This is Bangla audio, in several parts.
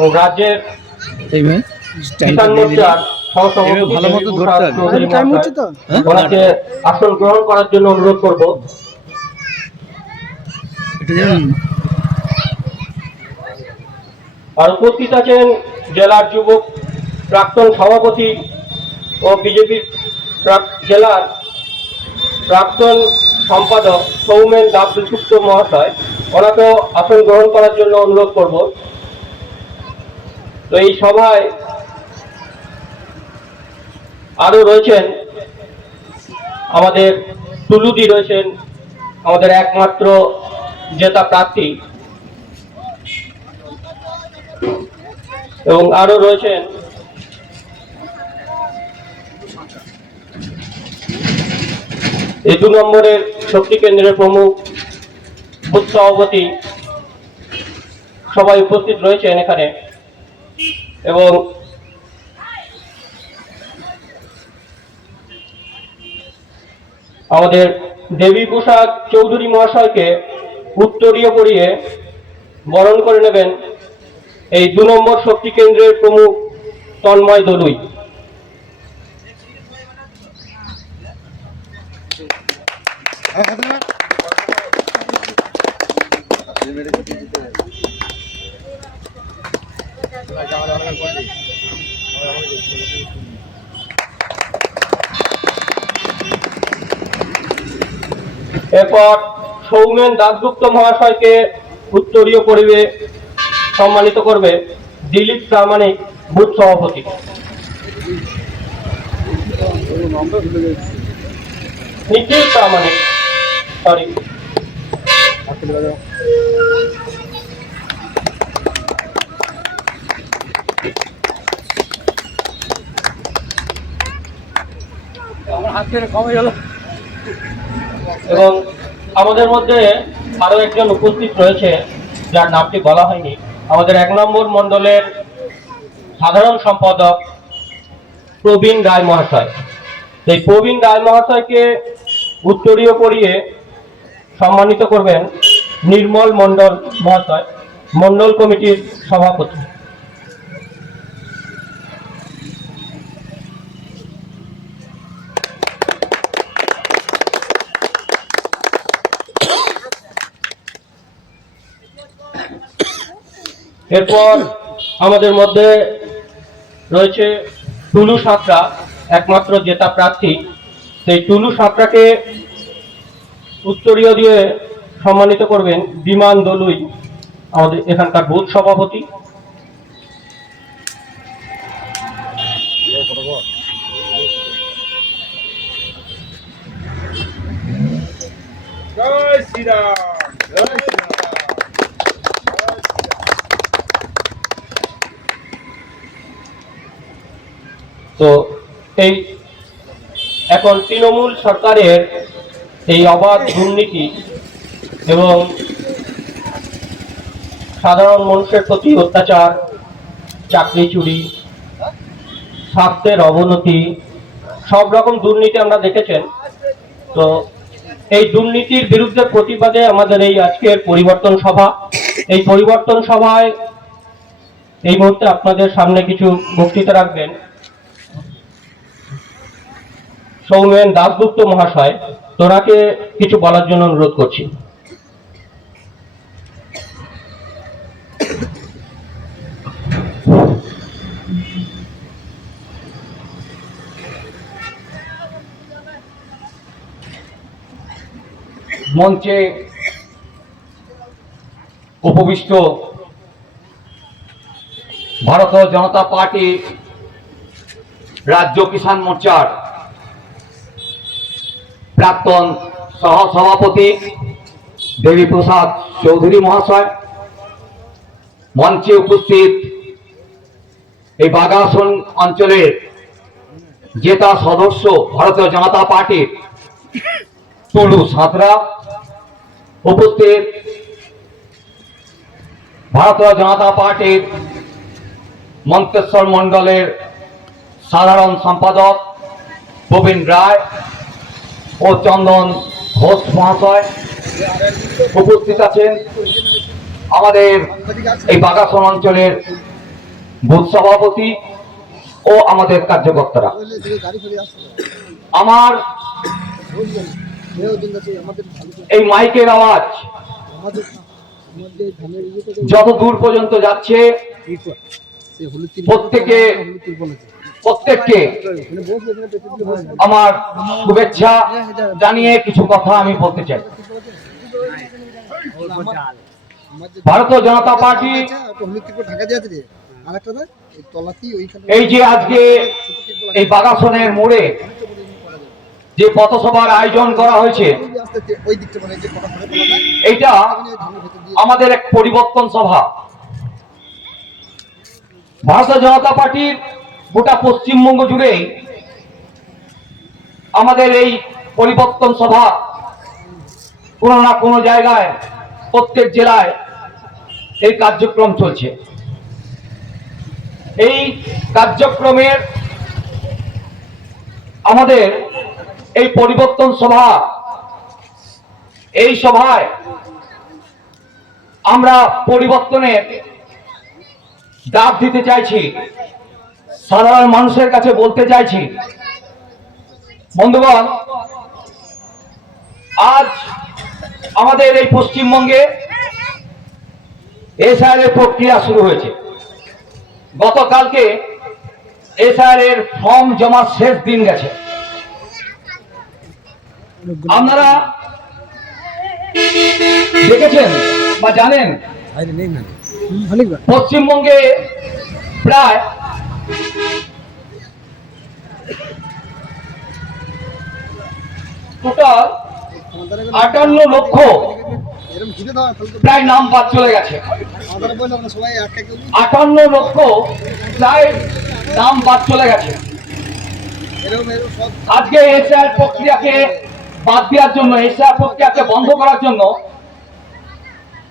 ও রাজ্যের কিষাণ মোর্চার ওনাকে আসন গ্রহণ করার জন্য অনুরোধ করব। আর উপস্থিত আছেন জেলার যুবক প্রাক্তন সভাপতি ও বিজেপির জেলার প্রাক্তন সম্পাদক সৌমেন দাসগুপ্ত মহাশয়, ওনাকেও আসন গ্রহণ করার জন্য অনুরোধ করব। তো এই সভায় আরো রয়েছেন আমাদের টুলুদি রয়েছেন, আমাদের একমাত্র জেতা প্রার্থী, এবং আরো রয়েছেন এই 2 নম্বরের শক্তি কেন্দ্রের প্রমুখ বুথ সভাপতি, সবাই উপস্থিত রয়েছেন এখানে। এবং আমাদের দেবী প্রসাদ চৌধুরী মহাশয়কে উত্তরীয় পরিয়ে বরণ করে নেবেন এই 2 নম্বর শক্তি কেন্দ্রের প্রমুখ তন্ময় দলুই। এরপর সৌমেন দাসগুপ্ত মহাশয়কে উত্তরীয় পরিবে সম্মানিত করবে দিলীপ প্রামাণিক বুথ সভাপতি। নিখিল প্রামাণিক, সরি। এবং আমাদের মধ্যে আরো একজন উপস্থিত রয়েছে যার নামটি বলা হয়নি, আমাদের 1 নম্বর মন্ডলের সাধারণ সম্পাদক প্রবীণ রায় মহাশয়। এই প্রবীণ রায় মহাশয়কে উত্তরীয় পরিয়ে সম্মানিত করবেন নির্মল মন্ডল মহাশয়, মন্ডল কমিটির সভাপতি। এরপর আমাদের মধ্যে রয়েছে টুলু সাঁতরা, একমাত্র জেতা প্রার্থী। সেই টুলু সাঁতরাকে উত্তরীয় দিয়ে সম্মানিত করবেন বিমান দলুই, আমাদের এখানকার বুথ সভাপতি। জয় শ্রীরাম। তো এই এখন তৃণমূল সরকারের এই অবাধ দুর্নীতি এবং সাধারণ মানুষের প্রতি অত্যাচার, চাকরি চুরি, স্বাস্থ্যের অবনতি, সব রকম দুর্নীতি আমরা দেখেছেন। তো এই দুর্নীতির বিরুদ্ধে প্রতিবাদে আমাদের এই আজকের পরিবর্তন সভা। এই পরিবর্তন সভায় এই মুহূর্তে আপনাদের সামনে কিছু বক্তৃতা রাখবেন সৌমেন দাসগুপ্ত মহাশয়। তোনাকে কিছু বলার জন্য অনুরোধ করছি। মঞ্চে উপবিষ্ট ভারতীয় জনতা পার্টি রাজ্য কিষাণ মোর্চার প্রাক্তন সহসভাপতি দেবী প্রসাদ চৌধুরী মহাশয়, মঞ্চে উপস্থিত এই বাগাসন অঞ্চলের জেতা সদস্য ভারতীয় জনতা পার্টির টুলু সাঁতরা, উপস্থিত ভারতীয় জনতা পার্টির মন্তেশ্বর মন্ডলের সাধারণ সম্পাদক প্রবীণ রায় ও চন্দন ঘোষ মহাশয়, উপস্থিত আছেন আমাদের এই বাগাসন অঞ্চলের বুথ সভাপতি ও আমাদের কার্যকর্তারা, আমার এই মাইকের আওয়াজ যত দূর পর্যন্ত যাচ্ছে প্রত্যেককে আমার শুভেচ্ছা জানিয়ে কিছু কথা আমি বলতে চাই। ভারতীয় জনতা পার্টি এই যে আজকে এই বাগাসনের মোড়ে যে পথসভার আয়োজন করা হয়েছে, এইটা আমাদের এক পরিবর্তন সভা। ভারতীয় জনতা পার্টির গোটা পশ্চিমবঙ্গ জুড়েই আমাদের এই পরিবর্তন সভা কোনো না কোনো জায়গায় প্রত্যেক জেলায় এই কার্যক্রম চলছে। এই কার্যক্রমের আমাদের এই পরিবর্তন সভা, এই সভায় আমরা পরিবর্তনের ডাক দিতে চাইছি, সাধারণ মানুষের কাছে বলতে চাইছি, বন্ধুগণ, আজ আমাদের এই পশ্চিমবঙ্গে এসআইআর এর প্রক্রিয়া শুরু হয়েছে। গতকালকে এসআইআর এর ফর্ম জমা শেষ দিন গেছে। আপনারা দেখেছেন বা জানেন পশ্চিমবঙ্গে প্রায় টোটাল 58 লক্ষ প্রায় নাম বাদ চলে গেছে। 58 লক্ষ প্রায় নাম বাদ চলে গেছে। আজকে এসআইআর প্রক্রিয়াকে বাদ দেওয়ার জন্য, এসআইআর প্রক্রিয়াকে বন্ধ করার জন্য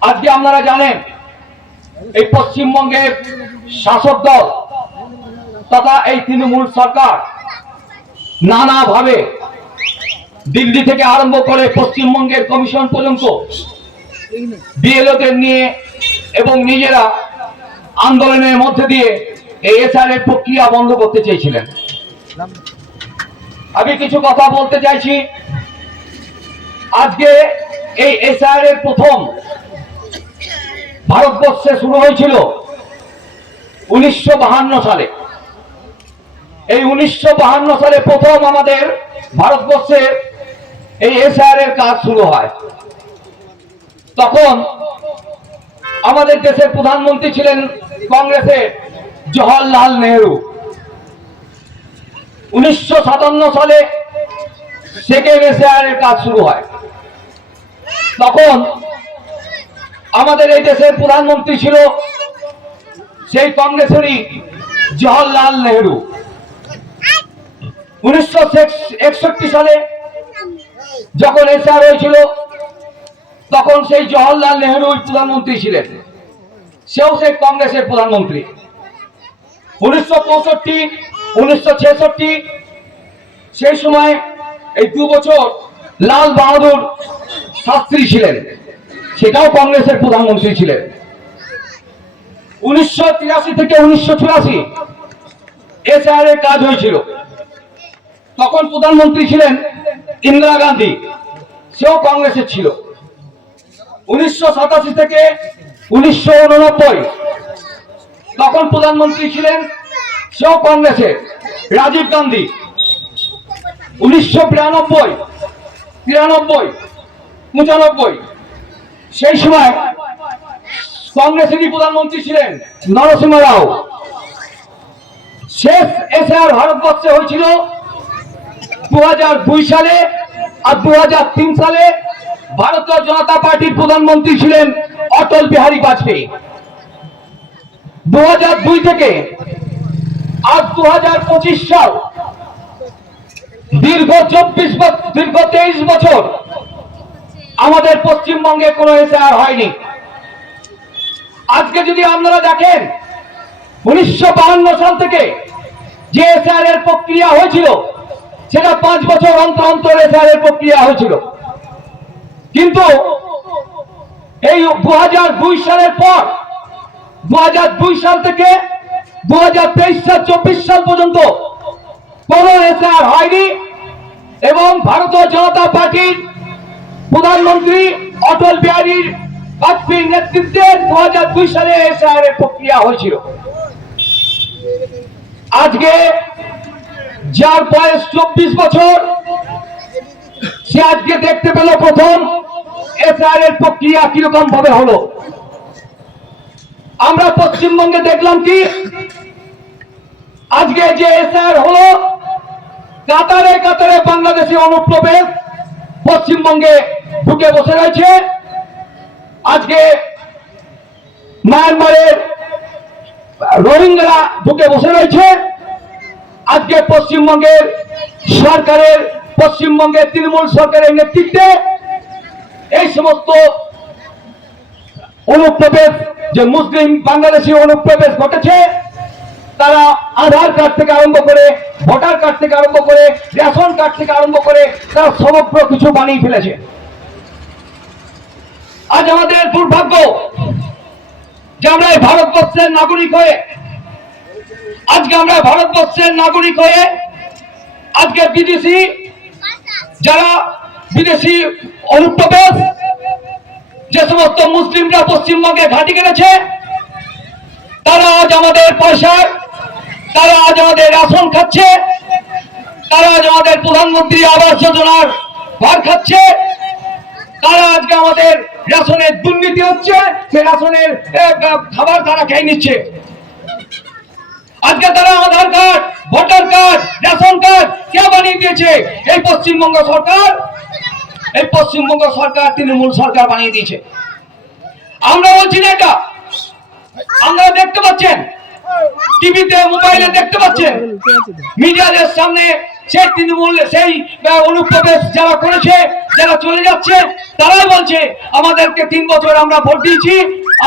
আজকে আপনারা জানেন এই পশ্চিমবঙ্গের শাসক দল তথা এই তৃণমূল সরকার নানাভাবে দিল্লি থেকে আরম্ভ করে পশ্চিমবঙ্গের কমিশন পর্যন্ত বিএলওদের নিয়ে এবং নিজেরা আন্দোলনের মধ্যে দিয়ে এই এসআইআর এর প্রক্রিয়া বন্ধ করতে চেয়েছিলেন। আমি কিছু কথা বলতে চাইছি। আজকে এই এসআইআর এর প্রথম ভারতবর্ষে শুরু হয়েছিল 1952 সালে। এই 1952 সালে প্রথম আমাদের ভারতবর্ষে এই এসআইআর এর কাজ শুরু হয়। তখন আমাদের দেশের প্রধানমন্ত্রী ছিলেন কংগ্রেসের জওহরলাল নেহরু। 1957 সালে সেকেন্ড এসআইআর এর কাজ শুরু হয়। তখন আমাদের এই দেশের প্রধানমন্ত্রী ছিল সেই কংগ্রেসেরই জওহরলাল নেহরু। 1961 সালে যখন এসআইআর হয়েছিল তখন সেই জওহরলাল নেহরু প্রধানমন্ত্রী ছিলেন, সেও সেই কংগ্রেসের প্রধানমন্ত্রী। 1965, 1966 সেই সময় এই 2 বছর লাল বাহাদুর শাস্ত্রী ছিলেন, সেটাও কংগ্রেসের প্রধানমন্ত্রী ছিলেন। 1983 থেকে 1984 এসআইআর এর কাজ হয়েছিল। তখন প্রধানমন্ত্রী ছিলেন ইন্দিরা গান্ধী, সেও কংগ্রেসের ছিল। 1987 থেকে 1989 তখন প্রধানমন্ত্রী ছিলেন, সেও কংগ্রেসের রাজীব গান্ধী। 1992, 93, 95 সেই সময় কংগ্রেসেরই প্রধানমন্ত্রী ছিলেন নরসিংহ রাও। শেষ এসআইআর ভারতবর্ষে হয়েছিল 2002 সালে, আর 2003 সালে ভারতীয় জনতা পার্টির প্রধানমন্ত্রী ছিলেন অটল বিহারী বাজপেয়ী। 2002 থেকে আজ 2025 সাল, দীর্ঘ 23 বছর আমাদের পশ্চিমবঙ্গে কোনো এসআইআর হয়নি। আজকে যদি আপনারা দেখেন 1952 সাল থেকে যে এসআইআর এর প্রক্রিয়া হয়েছিল সেটা 5 বছর অন্তর অন্তর এসআইআর এর প্রক্রিয়া হয়েছিল। কিন্তু এই 2002 সালের পর 2002 সাল থেকে 2023-24 সাল পর্যন্ত কোনো এসআর হয়নি এবং ভারতীয় জনতা পার্টির প্রধানমন্ত্রী অটল বিহারী বাজপেয়ীর নেতৃত্বে 2002 সালে এসআর এর প্রক্রিয়া হয়েছিল। আজকে যার বয়স 24 বছর সে আজকে দেখতে পেল প্রথম এসআর এর প্রক্রিয়া কিরকম ভাবে হলো। আমরা পশ্চিমবঙ্গে দেখলাম কি আজকে যে এসআর হলো কাতারে কাতারে বাংলাদেশি অনুপ্রবেশ পশ্চিমবঙ্গে ঢুকে বসে রয়েছে। আজকে মায়ানমারের রোহিঙ্গারা ঢুকে বসে রয়েছে। আজকে পশ্চিমবঙ্গের সরকারের পশ্চিমবঙ্গের তৃণমূল সরকারের নেতৃত্বে এই সমস্ত অনুপ্রবেশ যে মুসলিম বাংলাদেশি অনুপ্রবেশ ঘটেছে তারা আধার কার্ড থেকে আরম্ভ করে ভোটার কার্ড থেকে আরম্ভ করে রেশন কার্ড থেকে আরম্ভ করে তারা সমগ্র কিছু বানিয়ে ফেলেছে। আজ আমাদের দুর্ভাগ্য যে আমরা এই ভারতবর্ষের নাগরিক হয়ে আজকে বিদেশি যারা বিদেশি অনুপ্রবেশ যে সমস্ত মুসলিমরা পশ্চিমবঙ্গে ঘাঁটি গেড়েছে তারা আজ আমাদের পয়সায় তারা আজ আমাদের রেশন খাচ্ছে, তারা আজ আমাদের প্রধানমন্ত্রী আবাস যোজনার ভার খাচ্ছে, তারা আজকে আমাদের রেশনের দুর্নীতি হচ্ছে, সে রেশনের খাবার তারা খেয়ে নিচ্ছে। আজকে তারা Aadhaar card voter card ration card কে বানিয়ে দিয়েছে? এই পশ্চিমবঙ্গ সরকার তৃণমূল সরকার বানিয়ে দিয়েছে। আমরা বলছি না এটা, আপনারা দেখতে পাচ্ছেন টিভিতে মোবাইলে দেখতে পাচ্ছেন মিডিয়াদের সামনে সেই তৃণমূল সেই অনুপ্রবেশ যারা করেছে যারা চলে যাচ্ছে তারাই বলছে আমাদেরকে 3 বছর আমরা ভোট দিয়েছি,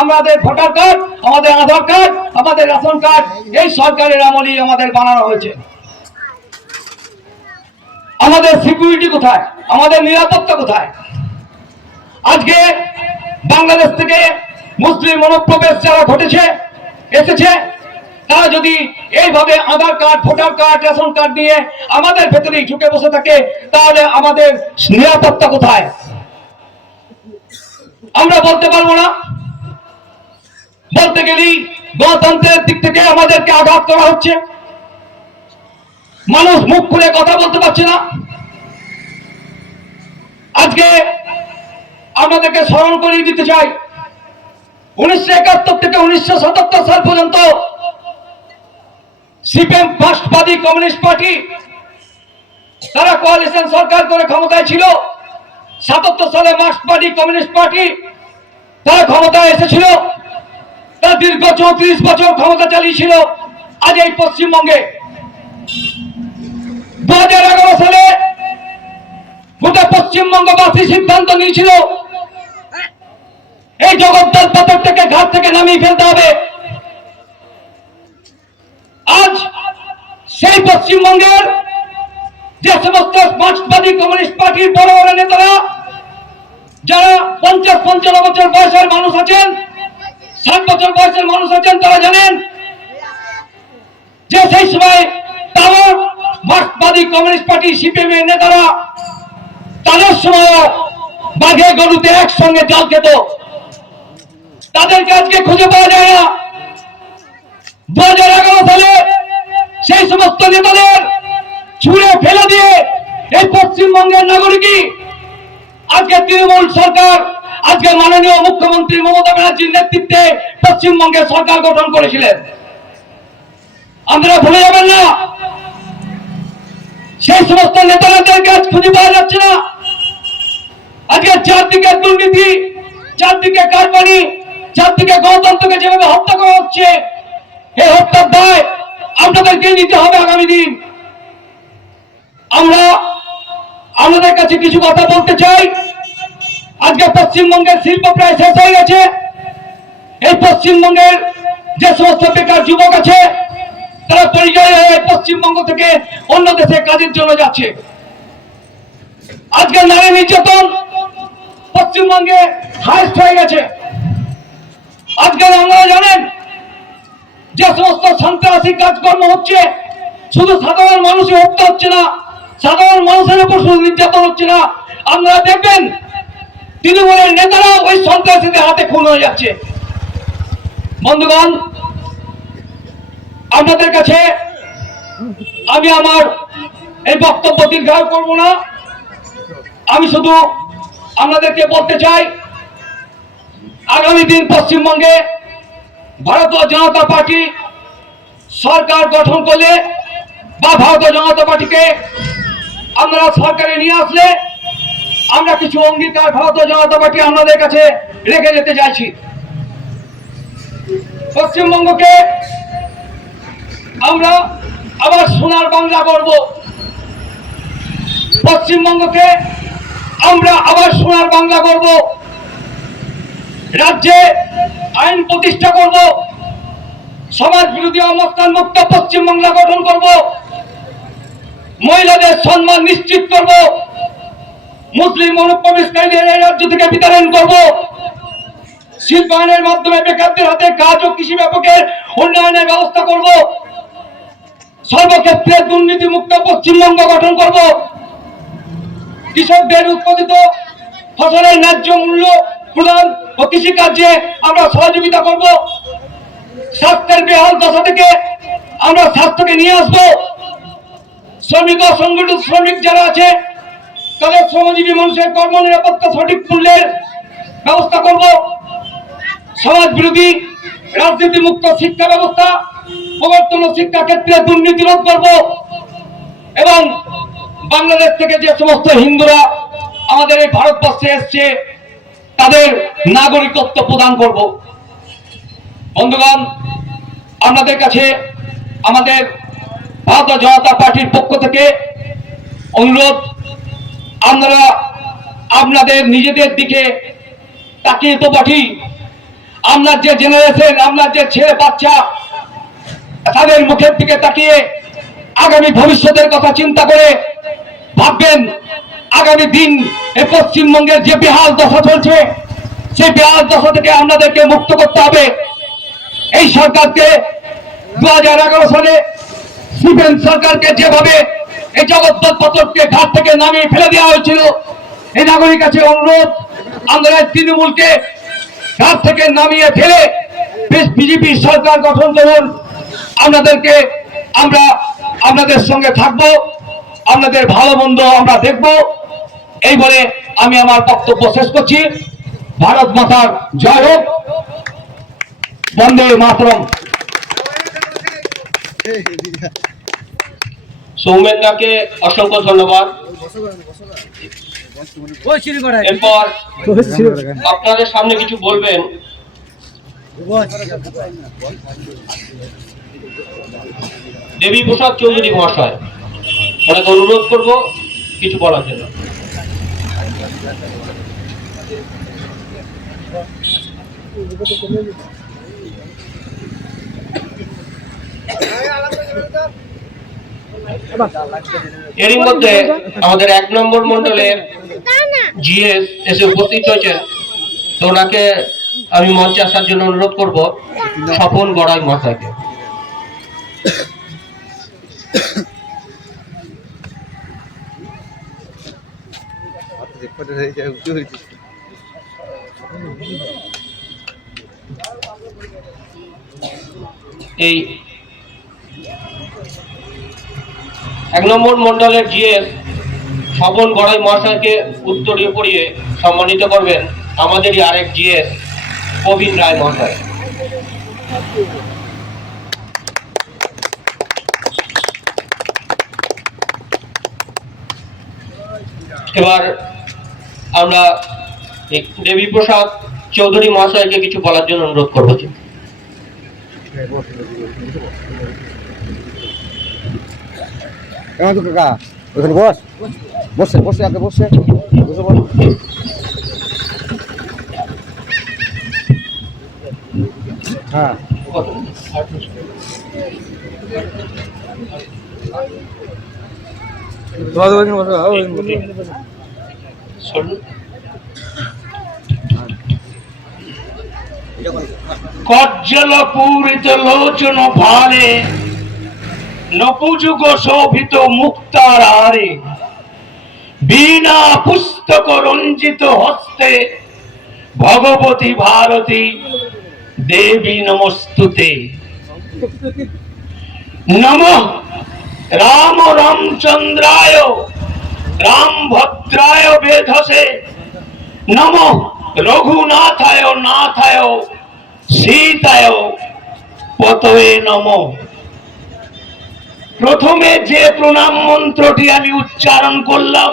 আমাদের ভোটার কার্ড আমাদের আধার কার্ড আমাদের রেশন কার্ড এই সরকারের আমলেই আমাদের বানানো হয়েছে। আমাদের সিকিউরিটি কোথায়? আমাদের নিরাপত্তা কোথায়? আজকে বাংলাদেশ থেকে মুসলিম অনুপ্রবেশ যারা ঘটেছে এসেছে তারা যদি এইভাবে Aadhaar card voter card ration card নিয়ে আমাদের ভেতরেই ঢুকে বসে থাকে তাহলে আমাদের নিরাপত্তা কোথায়? আমরা বলতে পারবো না। বলতে গেলেই গণতন্ত্রের দিক থেকে আমাদেরকে আঘাত করা হচ্ছে। মানুষ মুখ খুলে কথা বলতে পারছে না। আজকে আপনাদেরকে স্মরণ করিয়ে দিতে চাই 1971 থেকে 1977 সাল পর্যন্ত সিপিএম রাষ্ট্রবাদী কমিউনিস্ট পার্টি তারা কোয়ালিশন সরকার করে ক্ষমতায় ছিল। 77 সালে মার্ক্সবাদী কমিউনিস্ট পার্টি তারা ক্ষমতায় এসেছিল, তারা দীর্ঘ 34 বছর ক্ষমতা চালিয়েছিল। আজ এই পশ্চিমবঙ্গে 2011 সালে গোটা পশ্চিমবঙ্গবাসী সিদ্ধান্ত নিয়েছিল এই জগদ্দল পাথর থেকে ঘাট থেকে নামিয়ে ফেলতে হবে। আজ সেই পশ্চিমবঙ্গের যে সমস্ত মার্ক্সবাদী কমিউনিস্ট পার্টির বড় বড় নেতারা যারা 50-55 বছর বয়সের মানুষ আছেন 60 বছর বয়সের মানুষ আছেন তারা জানেন যে সেই সময় তারা মার্ক্সবাদী কমিউনিস্ট পার্টি সিপিএম এর নেতারা তাদের সময় বাঘে গরুতে একসঙ্গে জল খেত। তাদেরকে আজকে খুঁজে পাওয়া যায় না। 2011 সালে সেই সমস্ত নেতাদের ছুঁড়ে ফেলে দিয়ে এই পশ্চিমবঙ্গের নাগরিকই আজকে তৃণমূল সরকার আজকে মাননীয় মুখ্যমন্ত্রী মমতা ব্যানার্জির নেতৃত্বে পশ্চিমবঙ্গের সরকার গঠন করেছিলেন। আপনারা ভুলে যাবেন না। সেই সমস্ত নেতাদেরকে আজ খুঁজে পাওয়া যাচ্ছে না। আজকে চারদিকে দুর্নীতি, চারদিকে কারবানি, চারদিকে গণতন্ত্রকে যেভাবে হত্যা করা হচ্ছে এই হত্যার দায় আপনাদেরকে নিতে হবে আগামী দিন। আমরা আমাদের কাছে কিছু কথা বলতে চাই। আজকে পশ্চিমবঙ্গের শিল্প প্রায় শেষ হয়ে গেছে। এই পশ্চিমবঙ্গের যে সমস্ত বেকার যুবক আছে তারা পরিযায়ী হয়ে পশ্চিমবঙ্গ থেকে অন্য দেশে কাজের জন্য যাচ্ছে। আজকে নারী নির্যাতন পশ্চিমবঙ্গে হাইস্ট হয়ে গেছে। আজকে আপনারা জানেন যে সমস্ত সন্ত্রাসী কাজকর্ম হচ্ছে, শুধু সাধারণ মানুষই হত্যা হচ্ছে না, সাধারণ মানুষের উপর শুধু নির্যাতন হচ্ছে না, আপনারা দেখবেন তৃণমূলের নেতারা ওই সন্ত্রাসীদের হাতে খুন হয়ে যাচ্ছে। বন্ধুগণ, আপনাদের কাছে আমি আমার এই বক্তব্য দীর্ঘায়ু করব না। আমি শুধু আপনাদেরকে বলতে চাই, আগামী দিন পশ্চিমবঙ্গে ভারতীয় জনতা পার্টি সরকার গঠন করলে বা ভারতীয় জনতা পার্টিকে আপনারা সরকারে নিয়ে আসলে আমরা কিছু অঙ্গীকার ভারতীয় জনতা পার্টি আপনাদের কাছে রেখে যেতে চাইছি। পশ্চিমবঙ্গকে আমরা আবার সোনার বাংলা করব, পশ্চিমবঙ্গকে আমরা আবার সোনার বাংলা করব, রাজ্যে আইন প্রতিষ্ঠা করব, সমাজ বিরোধী অবস্থান মুক্ত পশ্চিমবাংলা গঠন করব, মহিলাদের সম্মান নিশ্চিত করব, মুসলিম অনুপ্রবেশকারীদের এই রাজ্য থেকে বিতাড়ন করব, শিল্পায়নের মাধ্যমে বেকারদের হাতে কাজ ও কৃষি ব্যাপকের উন্নয়নের ব্যবস্থা করব, সর্বক্ষেত্রে দুর্নীতি মুক্ত পশ্চিমবঙ্গ গঠন করব, কৃষকদের উৎপাদিত ফসলের ন্যায্য মূল্য প্রদান ও কৃষিকার্যে আমরা সহযোগিতা করব, স্বাস্থ্যের বেহাল দশা থেকে আমরা স্বাস্থ্যকে নিয়ে আসব, শ্রমিক ও সংগঠিত শ্রমিক যারা আছে তাদের শ্রমজীবী মানুষের কর্ম নিরাপত্তা সঠিক মূল্যের ব্যবস্থা করব, সমাজ বিরোধী রাজনীতি মুক্ত শিক্ষা ব্যবস্থা প্রবর্তন শিক্ষা ক্ষেত্রে দুর্নীতি রোধ করব এবং বাংলাদেশ থেকে যে সমস্ত হিন্দুরা আমাদের এই ভারতবর্ষে এসছে তাদের নাগরিকত্ব প্রদান করব। বন্ধুগণ, আপনাদের কাছে আমাদের ভারতীয় জনতা পার্টির পক্ষ থেকে অনুরোধ, আপনারা আপনাদের নিজেদের দিকে তাকিয়ে তো পাঠি, আপনার যে জেনারেশন, আপনার যে ছেলে বাচ্চা, তাদের মুখের দিকে তাকিয়ে আগামী ভবিষ্যতের কথা চিন্তা করে ভাববেন আগামী দিন এই পশ্চিমবঙ্গের যে বেহাল দশা চলছে সেই বেহাল দশা থেকে আপনাদেরকে মুক্ত করতে হবে। এই সরকারকে 2011 সালে সিপিএম সরকারকে যেভাবে এই জগদ্দল পতনকে ঘাট থেকে নামিয়ে ফেলে দেওয়া হয়েছিল, এই নাগরিক কাছে অনুরোধ, আমরা তৃণমূলকে ঘাট থেকে নামিয়ে ফেলে বিজেপি সরকার গঠন করুন। আপনাদেরকে আমরা আপনাদের সঙ্গে থাকবো, আপনাদের ভালো মন্দ আমরা দেখব। এই বলে আমি আমার বক্তব্য শেষ করছি। ভারত মাতার জয় হোক, বন্দে মাতরম। সৌমেনদাকে অসংখ্য ধন্যবাদ। এরপর আপনাদের সামনে কিছু বলবেন দেবী প্রসাদ চৌধুরী মহাশয়, ওনাকে অনুরোধ করব কিছু বলার জন্য। এরই মধ্যে আমাদের 1 নম্বর মন্ডলের জিএস এসে উপস্থিত হয়েছেন, তো ওনাকে আমি মঞ্চে আসার জন্য অনুরোধ করব, স্বপন গড়াই মহাশয়কে। এই 1 নম্বর মন্ডলের জিএস স্বপন গড়াই মহাশয়কে উত্তরীয় পড়িয়ে সম্মানিত করবেন আমাদেরই আরেক জিএস প্রবীণ রায় মহাশয়। এবার আমরা দেবী প্রসাদ চৌধুরী মহাশয়কে কিছু বলার জন্য অনুরোধ করবো। কেমন তো কাকা ওখানে বস, বসে বসে আগে বসে বসে বল। হ্যাঁ বসো। কজ্জল পূরিত লোচন ভালে, নপুযুগ শোভিত মুক্তার হারে, বীণা পুস্তক রঞ্জিত হস্তে, ভগবতী ভারতী দেবী নমস্তুতে। নমঃ রাম রামচন্দ্রায় রামভদ্রায় বেধসে, নমঃ রঘুনাথায় নাথায় সীতায় পতয়ে নমঃ। প্রথমে যে প্রণাম মন্ত্রটি আমি উচ্চারণ করলাম,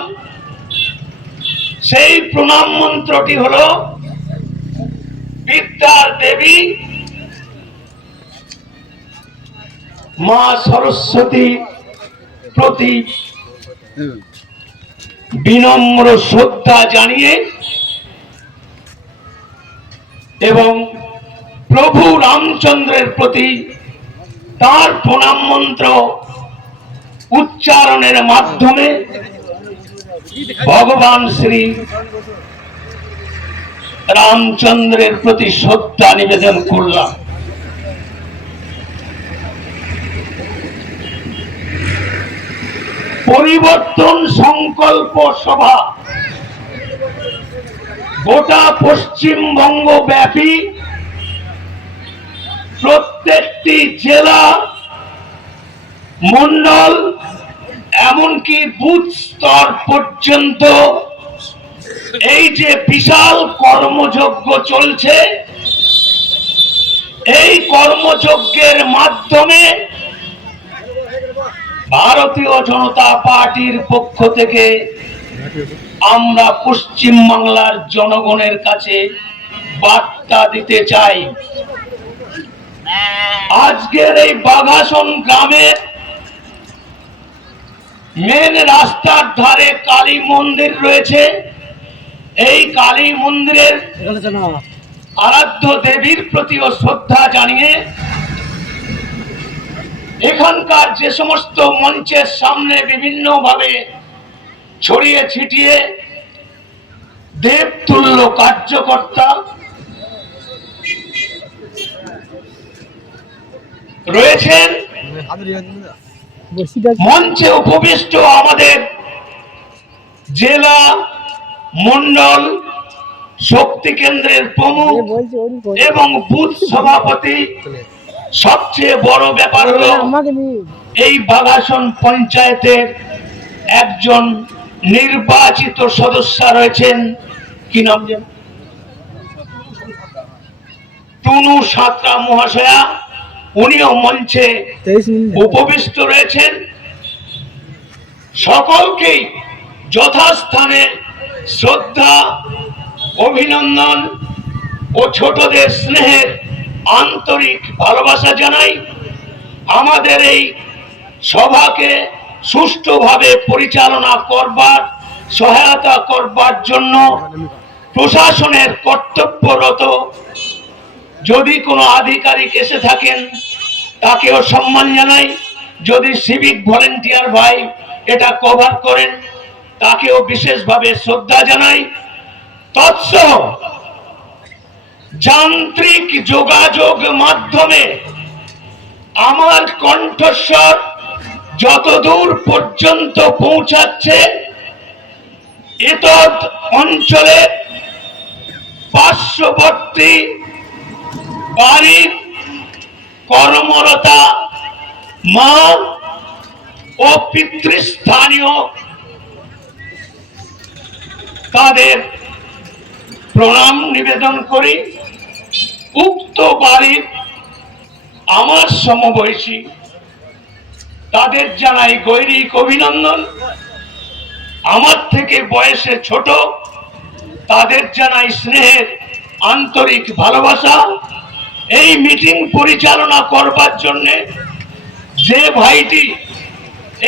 সেই প্রণাম মন্ত্রটি হলো বিদ্যার দেবী মা সরস্বতী প্রতি বিনম্র শ্রদ্ধা জানিয়ে এবং প্রভু রামচন্দ্রের প্রতি তার প্রণাম মন্ত্র উচ্চারণের মাধ্যমে ভগবান শ্রী রামচন্দ্রের প্রতি শ্রদ্ধা নিবেদন করলাম। পরিবর্তন সংকল্প সভা গোটা পশ্চিমবঙ্গ ব্যাপী প্রত্যেকটি জেলা, মন্ডল, এমনকি বুথ স্তর পর্যন্ত এই যে বিশাল কর্মযজ্ঞ চলছে, এই কর্মযজ্ঞের মাধ্যমে ভারতীয় জনতা পার্টির পক্ষ থেকে আমরা পশ্চিম বাংলার জনগণের কাছে বার্তা দিতে চাই। আজকের এই বাঘাসন গ্রামে মেন রাস্তার ধারে কালী মন্দির রয়েছে। এই কালী মন্দিরের আরাধ্য দেবীর প্রতিও শ্রদ্ধা জানিয়ে এখানকার যে সমস্ত মঞ্চের সামনে বিভিন্নভাবে ছড়িয়ে ছিটিয়ে দেবতুল্য কার্যকর্তা রয়েছেন, মঞ্চে উপবিষ্ট আমাদের জেলা, মন্ডল, শক্তি কেন্দ্রের প্রমুখ এবং বুথ সভাপতি, সবচেয়ে বড় ব্যাপার হলো এই বাঘাসন পঞ্চায়েতের একজন নির্বাচিত সদস্য রয়েছেন, কি নাম যেন, টুনু সাঁতরা মহাশয়া, উনিও মঞ্চে উপবিষ্ট রয়েছেন। সকলকেই যথাস্থানে শ্রদ্ধা, অভিনন্দন ও ছোটদের স্নেহের আন্তরিক ভালোবাসা জানাই। আমাদের এই সভাকে সুষ্ঠুভাবে পরিচালনা করবার, সহায়তা করবার জন্য প্রশাসনের কর্তব্যরত যদি কোনো আধিকারিক এসে থাকেন তাকেও সম্মান জানাই। যদি সিভিক ভলেন্টিয়ার ভাই এটা কভার করেন তাকেও বিশেষভাবে শ্রদ্ধা জানাই। তৎসহ যান্ত্রিক যোগাযোগ মাধ্যমে আমার কণ্ঠস্বর যতদূর পর্যন্ত পৌঁছাচ্ছে, এতদ অঞ্চলে পার্শ্ববর্তী বাড়ির কর্মরতা মা ও পিতৃস্থানীয় তাদের প্রণাম নিবেদন করি। উক্ত বাড়ির আমার সমবয়সী তাদের জানাই গৈরিক অভিনন্দন। আমার থেকে বয়সে ছোট তাদের জানাই স্নেহের আন্তরিক ভালোবাসা। এই মিটিং পরিচালনা করবার জন্য যে ভাইটি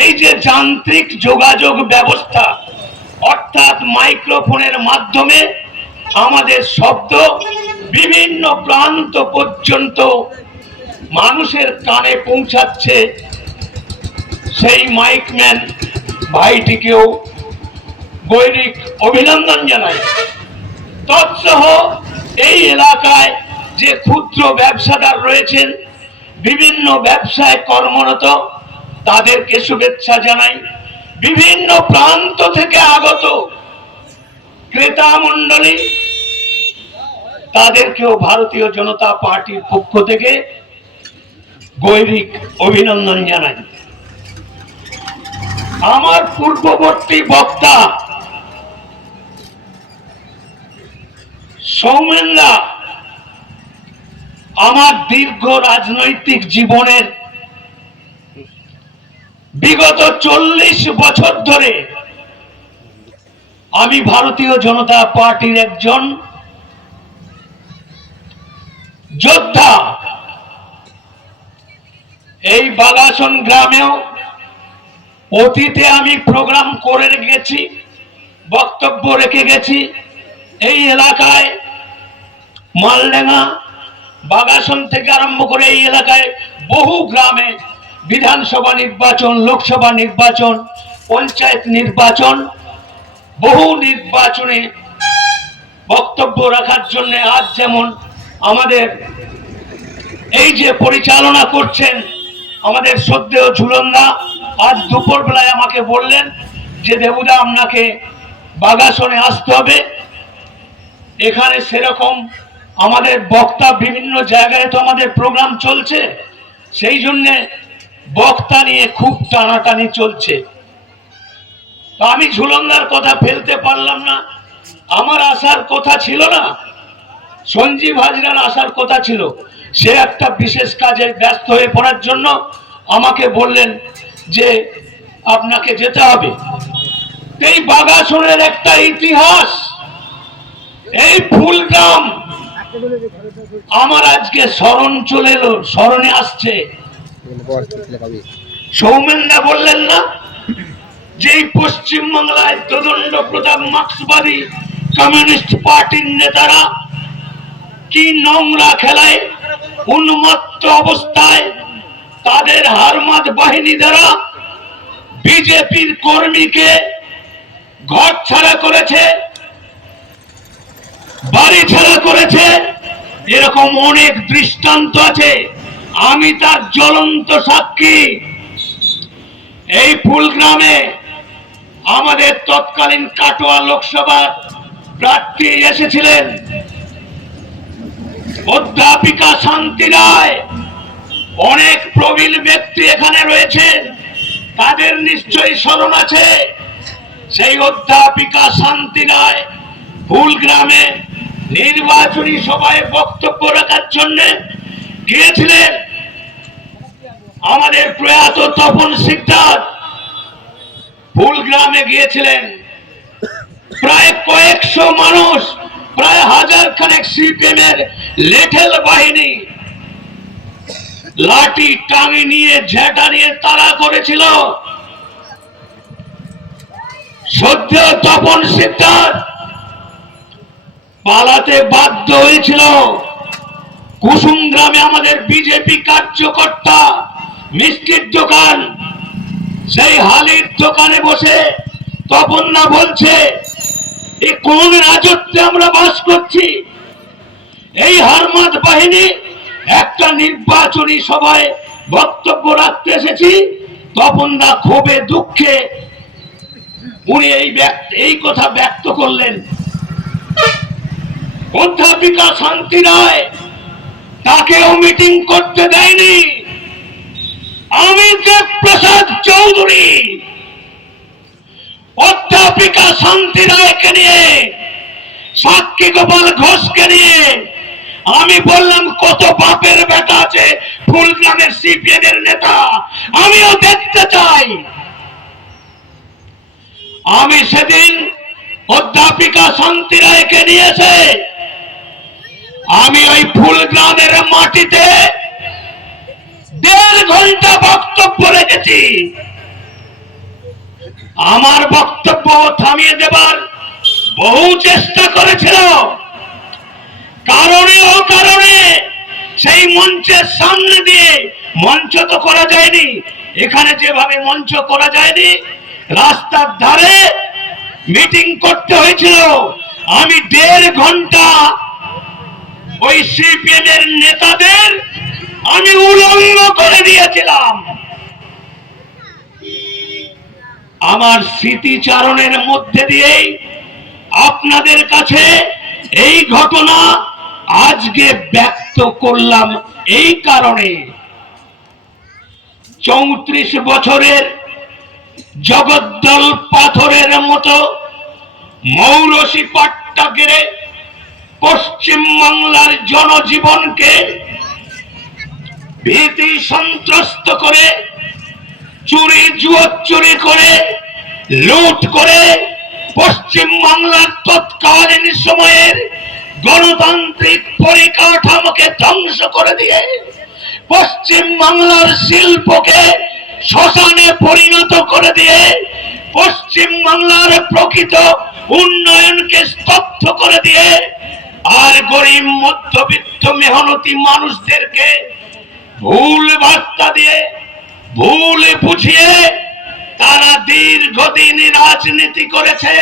এই যে যান্ত্রিক যোগাযোগ ব্যবস্থা অর্থাৎ মাইক্রোফোনের মাধ্যমে আমাদের শব্দ বিভিন্ন প্রান্ত পর্যন্ত মানুষের কানে পৌঁছাচ্ছে, সেই মাইকম্যান ভাইটিকেও গৈরিক অভিনন্দন জানাই। তৎসহ এই এলাকায় যে ক্ষুদ্র ব্যবসাদার রয়েছেন, বিভিন্ন ব্যবসায় কর্মরত, তাদেরকে শুভেচ্ছা জানাই। বিভিন্ন প্রান্ত থেকে আগত ক্রেতা মণ্ডলী, তাদেরকেও ভারতীয় জনতা পার্টির পক্ষ থেকে গৈরিক অভিনন্দন জানাই। আমার পূর্ববর্তী বক্তা সৌমেনদা আমার দীর্ঘ রাজনৈতিক জীবনের বিগত 40 বছর ধরে আমি ভারতীয় জনতা পার্টির একজন যোদ্ধা। এই বাগাসন গ্রামেও অতীতে আমি প্রোগ্রাম করে গেছি, বক্তব্য রেখে গেছি। এই এলাকায় মালডাঙ্গা, বাগাসন থেকে আরম্ভ করে এই এলাকায় বহু গ্রামে বিধানসভা নির্বাচন, লোকসভা নির্বাচন, পঞ্চায়েত নির্বাচন, বহু নির্বাচনে বক্তব্য রাখার জন্য আজ যেমন আমাদের এই যে পরিচালনা করছেন আমাদের শ্রদ্ধেয় ঝুলনদা, আজ দুপুর বেলায় আমাকে বললেন যে দেবুদা আপনাকে বাগাসনে আসতে হবে। এখানে সেরকম আমাদের বক্তা বিভিন্ন জায়গায় তো আমাদের প্রোগ্রাম চলছে, সেই জন্যে বক্তা নিয়ে খুব টানাটানি চলছে। আমি ঝুলনদার কথা ফেলতে পারলাম না। আমার আসার কথা ছিল না, সঞ্জীব হাজরার আসার কথা ছিল। সে একটা বিশেষ কাজে ব্যস্ত হয়ে পড়ার জন্য আমাকে বললেন যে আপনাকে যেতে হবে। এই বাগাসনের একটা ইতিহাস, এই ফুলগ্রাম আমার আজকে স্মরণে আসছে। সৌমেনদা বললেন না যে পশ্চিমবাংলায় তদণ্ড প্রধান মার্ক্সবাদী কমিউনিস্ট পার্টির নেতারা কি নোংরা খেলায় উন্মত্ত অবস্থায় তাদের হারমাদ বাহিনী দ্বারা বিজেপির কর্মীকে ঘর ছাড়া করেছে, বাড়ি ছাড়া করেছে। এরকম অনেক দৃষ্টান্ত আছে, আমি তার জ্বলন্ত সাক্ষী। এই ফুলগ্রামে আমাদের তৎকালীন কাটোয়া লোকসভার প্রার্থী এসেছিলেন অধ্যাপিকা শান্তি রায়। অনেক প্রবীণ ব্যক্তি এখানে রয়েছেন, তাদের নিশ্চয়ই স্মরণ আছে। সেই অধ্যাপিকা শান্তি রায় ফুলগ্রামে নির্বাচনী সভায় বক্তব্য রাখার জন্য গিয়েছিলেন। আমাদের প্রয়াত তপন সিকদার ফুলগ্রামে গিয়েছিলেন। প্রায় কয়েকশো মানুষ, প্রায় 1000 খানেক সিপিএম এর লেঠেল বাহিনী লাঠি টাঙি নিয়ে, ঝেঁটা নিয়ে তাড়া করেছিল। শ্রদ্ধেয় তপন সিকদার পালাতে বাধ্য হয়েছিল। কুসুম গ্রামে আমাদের বিজেপি কার্যকর্তা মিষ্টির দোকান, সেই হালির দোকানে বসে তপনদা বলছে এ কোন রাজত্বে আমরা বাস করছি। এই হারমাদ বাহিনী একটা নির্বাচনী সভায় বক্তব্য রাখতে এসেছি। তপনদা ক্ষোভে দুঃখে উনি এই কথা ব্যক্ত করলেন। অধ্যাপিকা শান্তি রায় তাকেও মিটিং করতে দেয়নি। আমি দেবপ্রসাদ চৌধুরী অধ্যাপিকা শান্তি রায়কে নিয়ে, সাক্ষী গোপাল ঘোষকে নিয়ে আমি বললাম কত বাপের বেটা আছে ফুলগ্রামের সিপিএম এর নেতা, আমিও দেখতে চাই। আমি সেদিন অধ্যাপিকা শান্তি রায়কে নিয়েছে আমি ওই ফুলগ্রামের মাটিতে 1.5 ঘন্টা বক্তব্য রেখেছি। আমার বক্তব্য থামিয়ে দেবার বহু চেষ্টা করেছিল, কারণে সেই মঞ্চের সামনে দিয়ে, মঞ্চ তো করা যায়নি এখানে, যেভাবে মঞ্চ করা যায়নি, রাস্তার ধারে মিটিং করতে হয়েছিল। আমি 1.5 ঘন্টা ওই সিপিএম এর নেতাদের আমি উলঙ্গ করে দিয়েছিলাম। আমার স্মৃতিচারণের মধ্যে দিয়েই আপনাদের কাছে এই ঘটনা আজকে ব্যক্ত করলাম। এই কারণে 34 বছরের জগদ্দল পাথরের মতো মৌরসি পাট্টা গেড়ে পশ্চিম বাংলার জনজীবনকে ভীতি সন্ত্রস্ত করে, চুরি জুয়ো করে, লুট করে পশ্চিম বাংলার তৎকালীন সময়ের গণতান্ত্রিক পরিকাঠামোকে ধ্বংস করে দিয়ে পশ্চিম বাংলার শিল্পকে শ্মশানে পরিণত করে দিয়ে পশ্চিম বাংলার প্রকৃত উন্নয়নকে স্তব্ধ করে দিয়ে আর গরিব মধ্যবিত্ত মেহনতি মানুষদেরকে ভুল বার্তা দিয়ে, ভুল বুঝিয়ে তারা দীর্ঘদিন রাজনীতি করেছে।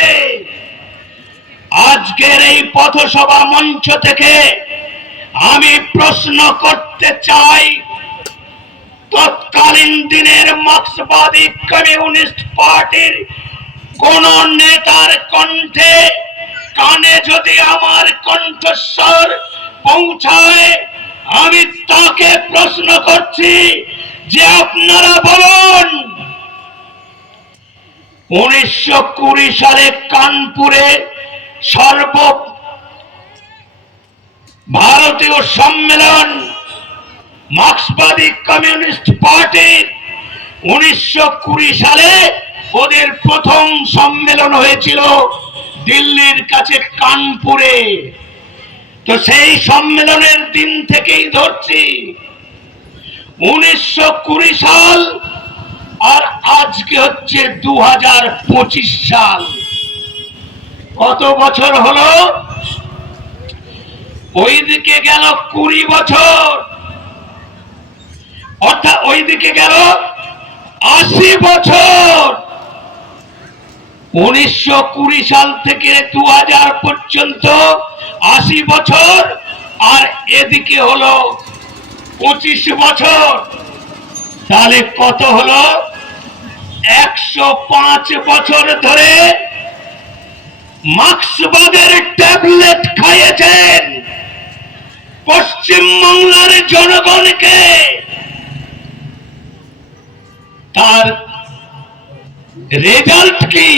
আজকের এই পথসভা মঞ্চ থেকে আমি প্রশ্ন করতে চাই, তৎকালীন দিনের মার্ক্সবাদী কমিউনিস্ট পার্টির কোন নেতার কণ্ঠে কানে যদি আমার কণ্ঠস্বর পৌঁছায়, আমি তাকে প্রশ্ন করছি যে আপনারা বলুন 1920 সালে কানপুরে সর্ব ভারতীয় সম্মেলন মার্ক্সবাদী কমিউনিস্ট পার্টির 1920 সালে ওদের প্রথম সম্মেলন হয়েছিল দিল্লির কাছে কানপুরে। তো সেই সম্মেলনের দিন থেকেই ধরছি 1920 সাল আর আজকে হচ্ছে 2025 সাল। কত বছর হলো? ওইদিকে গেল 20 বছর, অর্থাৎ ওইদিকে গেল 80 বছর। 1920 সাল থেকে 2000 পর্যন্ত 80 বছর, আর এদিকে হলো 25 বছর। তাহলে কত হলো? 105 বছর ধরে মার্ক্সবাদের ট্যাবলেট খাইয়েছেন পশ্চিম বাংলার জনগণকে। তার রেজাল্ট কি?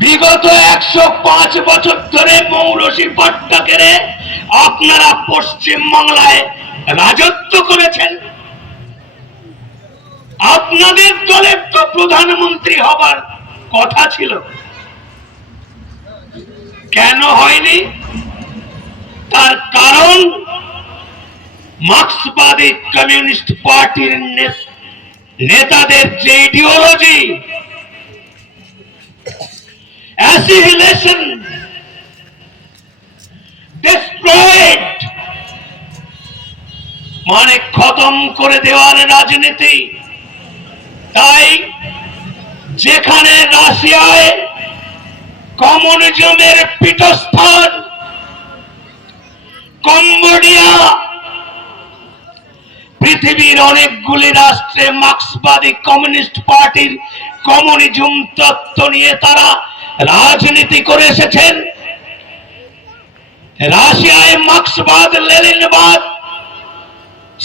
বিগত 105 বছর ধরে মৌরসি পাট্টা গেড়ে আপনারা পশ্চিম বাংলায় রাজত্ব করেছেন। আপনাদের দলের তো প্রধানমন্ত্রী হবার কথা ছিল, কেন হয়নি? তার কারণ মার্ক্সবাদী কমিউনিস্ট পার্টির নেতাদের যে ইডিওলজি, অ্যাসিমিলেশন, ডেস্ট্রয়েড, মানে খতম করে দেওয়ার রাজনীতি। তাই যেখানে রাশিয়ায় কমিউনিজমের পীঠস্থান, কম্বোডিয়া, পৃথিবীর অনেকগুলি রাষ্ট্রে মার্ক্সবাদী কমিউনিস্ট পার্টির কমিউনিজম তত্ত্ব নিয়ে তারা রাজনীতি করে এসেছেন। রাশিয়ায় মার্ক্সবাদ, লেনিনবাদ,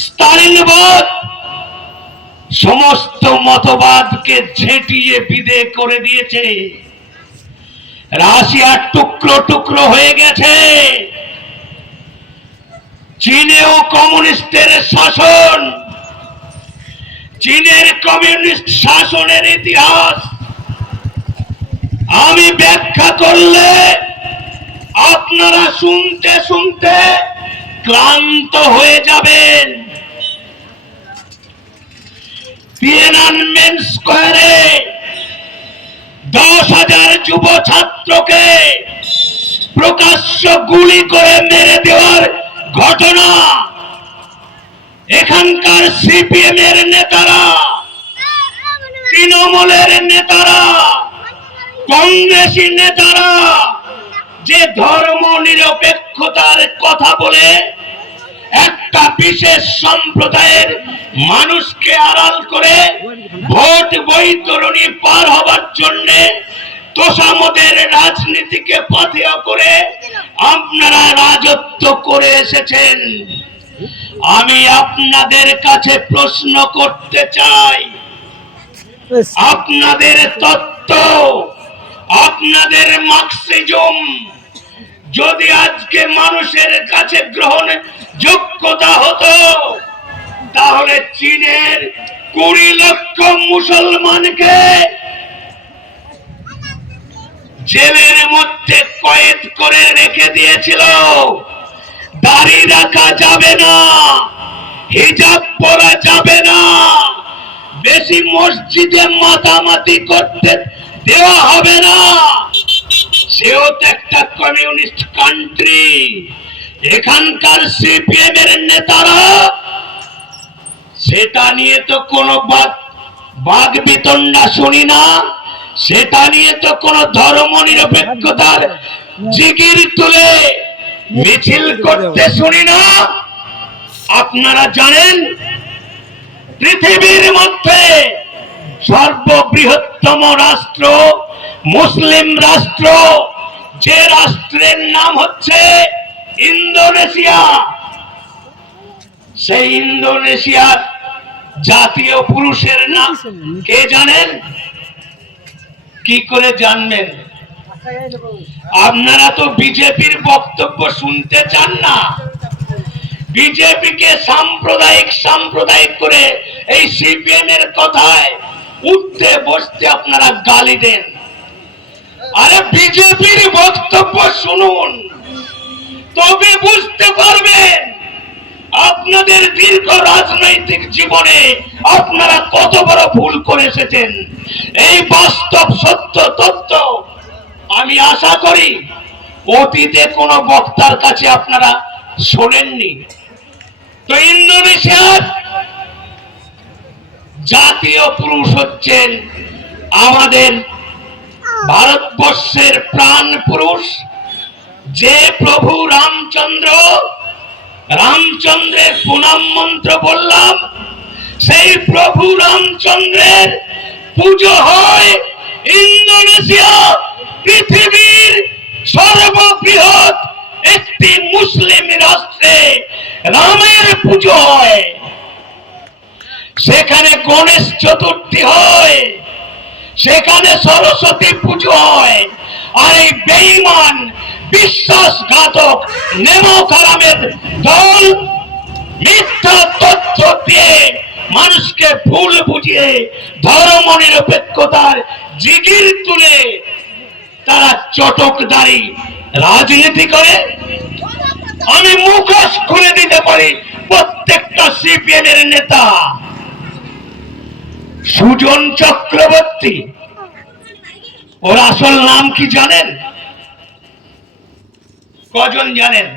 স্টালিনবাদ সমস্ত মতবাদকে ঝেঁটিয়ে বিদে করে দিয়েছে। রাশিয়া টুকরো টুকরো হয়ে গেছে। চীনেও কমিউনিস্টের শাসন, চীনের কমিউনিস্ট শাসনের ইতিহাস আমি ব্যাখ্যা করলে আপনারা শুনতে শুনতে ক্লান্ত হয়ে যাবেন। তিয়েনানমেন স্কয়ারে 10,000 যুব ছাত্রকে প্রকাশ্য গুলি করে মেরে দেওয়ার ঘটনা, এখানকার সিপিএম এর নেতারা, তৃণমূলের নেতারা, কংগ্রেসী নেতারা যে ধর্ম নিরপেক্ষতার কথা বলে একটা বিশেষ সম্প্রদায়ের মানুষকে আড়াল করে ভোট বৈতরণী পার হবার জন্য তোষামদের রাজনীতিকে পাথেয় করে আপনারা রাজত্ব করে এসেছেন। আমি আপনাদের কাছে প্রশ্ন করতে চাই, আপনাদের তত্ত্ব, আপনাদের মার্কসিজম যদি আজকে মানুষের কাছে গ্রহণ যোগ্যতা হতো, তাহলে চীনের 20 লক্ষ মুসলমানকে জেলের মধ্যে কয়েদ করে রেখে দিয়েছিল। দাড়ি রাখা যাবে না, হিজাব পরা যাবে না, বেশি মসজিদে মাতামাতি করতে দেওয়া হবে না। সেও তো একটা কমিউনিস্ট কান্ট্রি। এখানকার সিপিএম এর নেতারা সেটা নিয়ে তো কোনো বাদ বিতণ্ডা শুনি না, সেটা নিয়ে তো কোনো ধর্ম নিরপেক্ষতার জিগির তুলে মিছিল করতে শুনি না। আপনারা জানেন পৃথিবীর মধ্যে সর্ববৃহত্তম রাষ্ট্র, মুসলিম রাষ্ট্র, যে রাষ্ট্রের নাম হচ্ছে ইন্দোনেশিয়া। সেই ইন্দোনেশিয়ার জাতীয় পুরুষের নাম কে জানেন? কি করে জানবেন? আপনারা তো বিজেপির বক্তব্য শুনতে চান না। বিজেপিকে সাম্প্রদায়িক করে এই সিপিএম এর কথায় উঠতে বসতে আপনারা গালি দেন। আরে বিজেপির বক্তব্য শুনুন, তবে বুঝতে পারবেন আপনাদের দীর্ঘ রাজনৈতিক জীবনে আপনারা কত বড় ভুল করে এসেছেন। এই বাস্তব সত্য তথ্য আমি আশা করি অতীতে কোন বক্তার কাছে আপনারা শোনেননি। তো ইন্দোনেশিয়ার জাতীয় পুরুষ হচ্ছেন আমাদের ভারতবর্ষের প্রাণ পুরুষ, যে প্রভু রামচন্দ্রের প্রণাম মন্ত্র বললাম, সেই প্রভু রামচন্দ্রের পুজো হয় ইন্দোনেশিয়া পৃথিবীর সর্ববৃহৎ একটি মুসলিম রাষ্ট্রে রামের পুজো হয়। সেখানে গণেশ চতুর্থী হয়, সেখানে সরস্বতী পুজো হয়। আর এই বেঈমান বিশ্বাসঘাতক নেমোকারামের দল মিথ্যা তথ্য দিয়ে মানুষকে ভুল বুঝিয়ে ধর্ম নিরপেক্ষতার জিগির তুলে তারা চটকদারি রাজনীতি করে। আমি মুখোশ খুলে দিতে পারি প্রত্যেকটা সিপিএম এর নেতা। সুজন চক্রবর্তী, ওর আসল নাম কি জানেন? কজন জানেন?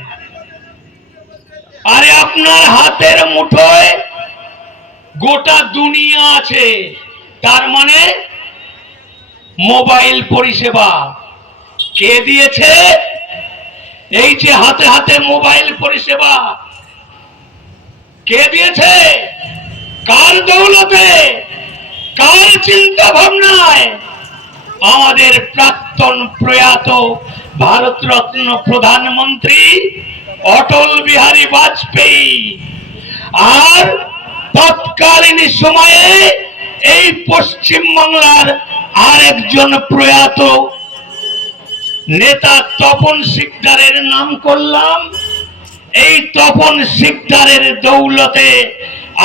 আরে আপনার হাতের মুঠোয় গোটা দুনিয়া আছে, তার মানে মোবাইল পরিষেবা কে দিয়েছে? এই যে হাতে হাতে মোবাইল পরিষেবা কে দিয়েছে? কার দৌলতে, কার চিন্তা ভাবনায়? আমাদের প্রাক্তন প্রয়াত ভারতরত্ন প্রধানমন্ত্রী অটল বিহারী বাজপেয়ী। আর তৎকালীন সময়ে এই পশ্চিম বাংলার আরেকজন প্রয়াত নেতা তপন শিকদারের নাম করলাম। এই তপন শিকদারের দৌলতে